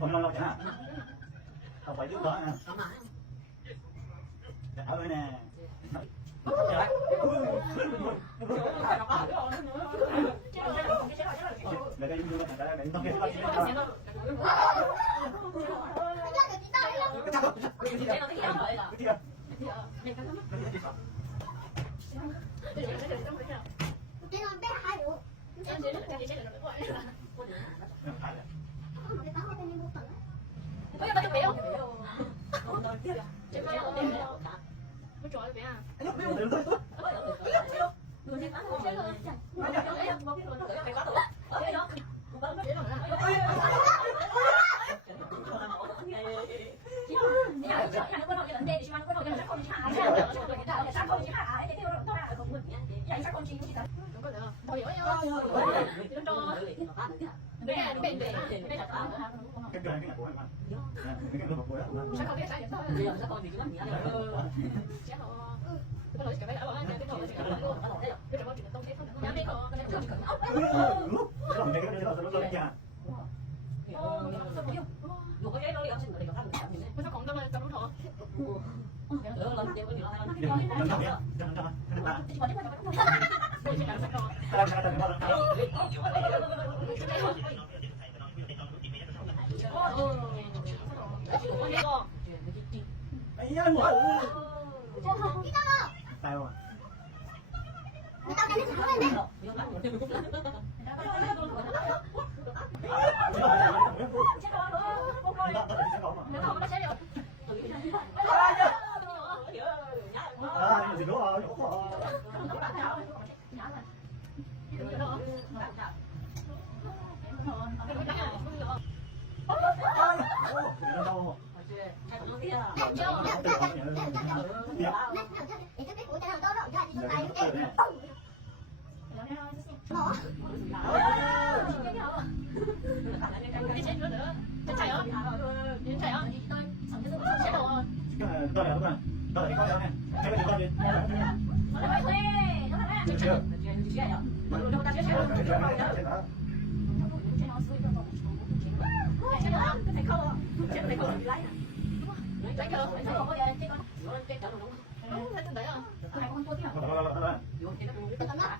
còn lâu lâu chẳng hạn. Không phải trước đó nè. Ở đây nè. Để cái dung cái để tao kia tao Cái non bé hai đủ. Em chỉ được cái được rồi. Cái tao tên mua tận. Có tao chụp biểu. Chụp biểu. Mới trội bé à. Người đi bán không chơi luôn. Mày có tụi. Ở đây đó. cái này của anh. Cái này của anh. Sao không biết sai vậy sao? Bây giờ sao con gì cũng nhớ rồi. Chết rồi. Cái lỗi cái bé đã bỏ cái lỗi cái lỗi cái lỗi chuyện tông thế thôi. Nhắm đi con, nó không cần ốc. Không thấy cái đó nó lên nha. Dù có giấy đâu đi học sinh người thì còn làm gì nữa. Sao còn đâu mà tao thọ. Đỡ lên tiêu cái gì đó. Ấy ơi ngồi. Tao à. Người ta đang thẳng lên đấy. Gì nữa Tôi là đúng rồi. Tôi là con nè. Cái này con đi. Nó phải thuê, nó phải thuê. Chưa. Mà đâu ta chưa chưa. Cái khâu à? Cái này còn lái à? Lái chưa? Lái chưa? Có cái con. Nó cái chở nó đúng. Thấy tên đấy à? Cái này con tua thế à? Vô cái nó cũng biết tao nát.